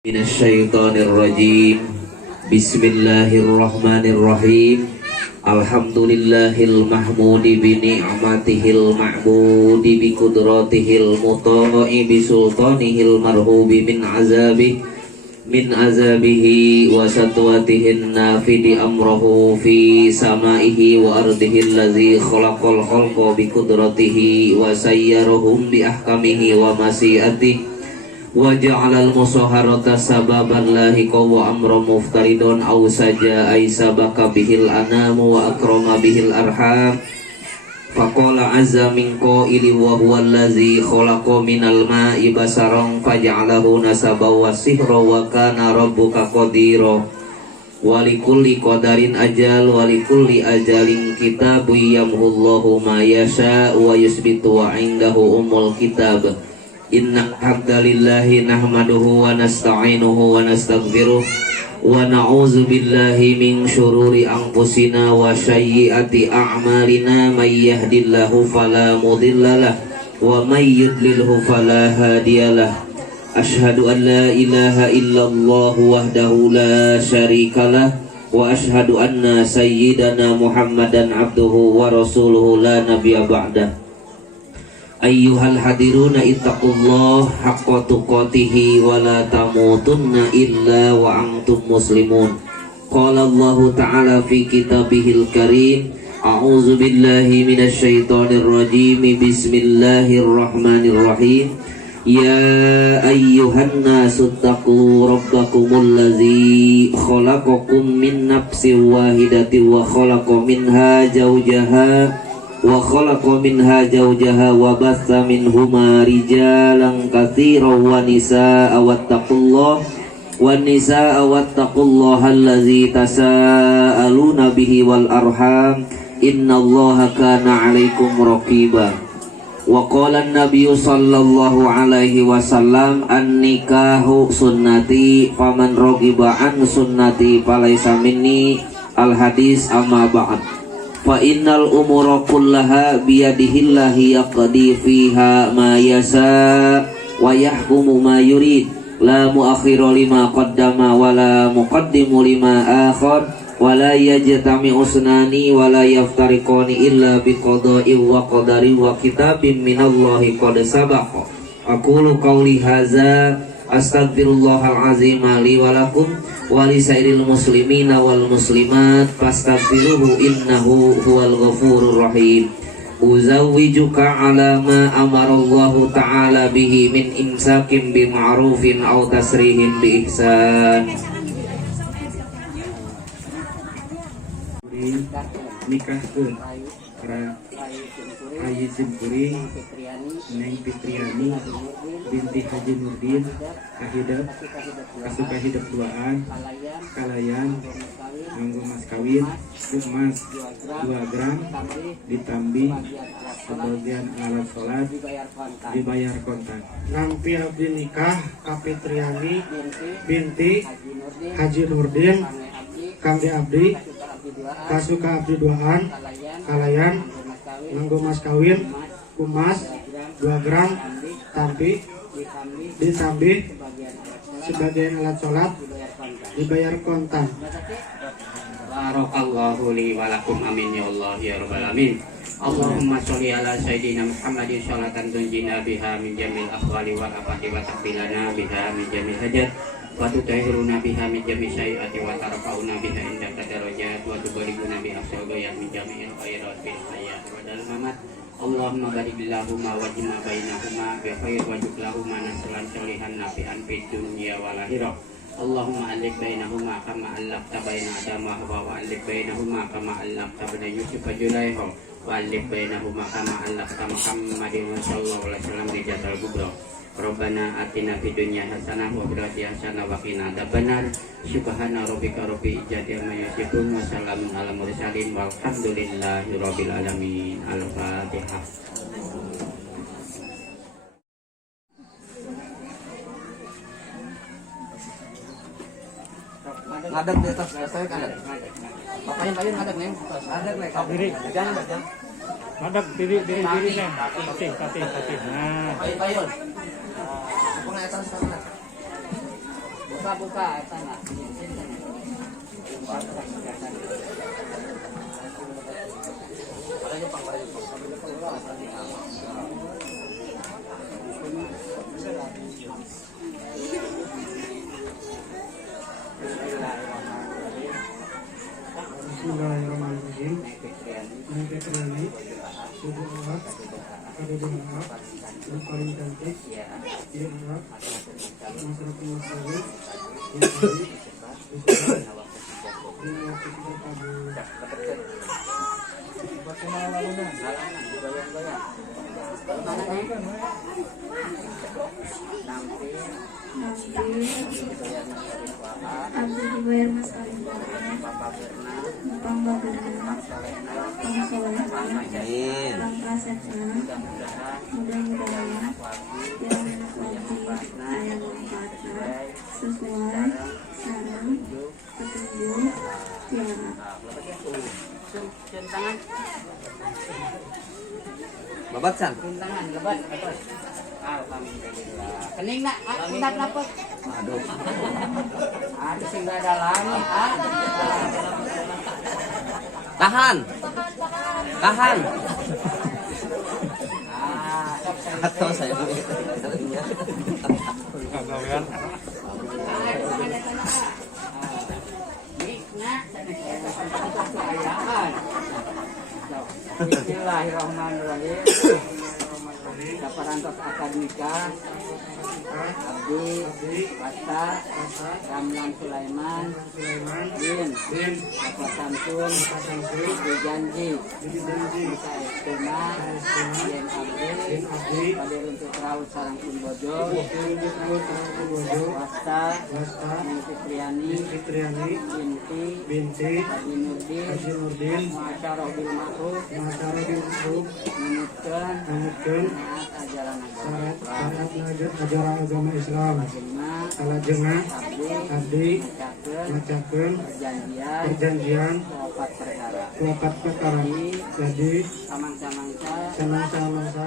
Minasyaitonirrajim. Bismillahirrahmanirrahim. Alhamdulillahil mahmudi bi ni'matihil ma'budi bi qudratihil muta'i bi sultanihil marhubi min azabihi wa satwatihin nafidi amrahu fi samaihi wa ardihi allazi khalaqal khalqa bi qudratihi wa sayyarahum bi ahkamihi wa masyiatihi wa ja'alal musaharata sababan lahiqa wa amra muftaridun aw saja ay sabaka bihil anamu wa akrama bihil arham faqala azza min qaili wa huwa allazi khalaqa minal ma'i basaran faja'alahu nasaba wa sihra wa kana rabbuka qadira wa likulli qadarin ajal wa likulli ajalin kitabu yamhullahu ma yasha wa yusbitu wa indahu umul kitab. Inna hamdalillahi nahmaduhu wa nasta'inuhu wa nastaghfiruh wa na'udzu billahi min syururi anfusina wa sayyiati a'malina may yahdihillahu fala mudhillalah wa may yudlilhu fala hadiyalah. Asyhadu an la ilaha illallah wahdahu la syarikalah wa asyhadu anna sayyidana Muhammadan abduhu wa rasuluhu la nabiyya ba'dah. Ayyuhal hadiruna ittaqullah haqqa tuqatihi wa la tamutunna illa wa antum muslimun. Qala Allah ta'ala fi kitabihil karim. A'udzu billahi minasyaitonir rajim. Bismillahirrahmanirrahim. Ya ayyuhan nasu taqu rabbakumul ladzi khalaqakum min nafsin wahidatin wa khalaqa minha zawjaha wa khalaqa minha zawjaha wa batha minhuma rijalan katsiran wa nisaa wattaqullaha allazi tasaaluna bihi wal arham innallaha kana 'alaikum raqiba. Wa qala an-nabiyyu sallallahu alaihi wasallam an-nikahu sunnati faman raghiba an sunnati falaysa minni. Al hadis amma ba'd. Fa innal umura kullaha biyadihillahi yaqdi fiha ma yasa wa yahkumu ma yurid la muakhkhira lima qaddama wa la muqaddimu lima akhar wa la yajtami usnani wa la yaftariqani illa biqada'i wa qadari wa kitabim minallahi qad sabaqa. Aqulu qawli hadza astaghfirullahal azim li wa lakum wa li sairil muslimina wal muslimat fastaghfiruhu innahu huwal ghafurur rahim. Uzawwijuka ala ma amarallahu ta'ala bihi min imsakin bi ma'rufin aw tasrihin bi ihsan. Nikahkeun Haji Simkuring Neng Fitriani binti Haji Nurdin kahidap kasuka hidup duaan kalayan nganggo mas kawin emas 2 gram ditambi sebagian alat sholat dibayar kontan. Nampi abdi nikah ka Fitriani binti Haji Nurdin kangge abdi kasuka abdi duaan kalayan nganggo mas kawin emas 2 gram tampi ditambi sebagian alat sholat dibayar kontan. Barakallahu li wa lakum amin ya Allah ya rabbal alamin. Allahumma sholli ala sayyidina Muhammadin sholatan tunjina biha min jamil ahwali wal afati wa taqbilana biha min jamil hajat wa tutahhiruna biha min jamil syai'ati wa tarfa'una biha indaka darajat wa tubaliguna biha sawgayat min jamil khairat fil hayat wa dal mamat. Allahumma barik lahumma wa jima bainahuma bi khair wa jublahuma naslan sholihan nafi'an fid dunya wal akhirah. Allahumma alif bainahuma kama allafta baina Adama wa alif bainahuma kama allafta baina Yusuf wa Julaiha wa alif bainahuma kama allafta Muhammadin sallallahu alaihi wasallam di jatal kubra. Rabbana atina fid dunya hasanah wa fil akhirati hasanah wa qina adzabannar. Subhana rabbika rabbil izzati amma yasifun wa salamun alal mursalin walhamdulillahi rabbil alamin. Al-Fatihah. Ngadeg di atas saya kan. Bapaknya payun ngadeg neng. Ngadeg neng. Diri. Jangan baca. Ngadeg diri neng. Tatih. Nah. Payun. Pengayasan sekarang. buka sana. Bismillahirrahmanirrahim. Mereka terani, subuh Arab, kadodo Arab, yang paling cantik di Arab, masyarakat masyarakat yang baik, Islam, dan waktu kita kabur. Abdi dibayar mas kawin numpang bageuna pangsolehan lang prasetna mudah-mudahan yang menepati aya manfaatna sesuai sareng petunjuk tiara. Cium tangan. Babat san. Cium tangan, lebat. Alhamdulillah. Kening nak, undak napot. Aduh. Ada sing gak ada langit, Tahan. Tahan. sok saya. Atau saya Bismillahirrahmanirrahim. Saparantos akademika Abdi Wasta Ramlan Sulaiman bin Bapak Samsun dijanji bisa istimewa yang Abdi pada untuk Raul Sarang Kumbojo Wasta Fitriani binti Haji Nurdin Masyarakat bil Ma'ruf menutkan syarat ajaran agama Islam. Salajengah abdi macakeun perjanjian opat perkara papat perkara jadi samangsa samangsa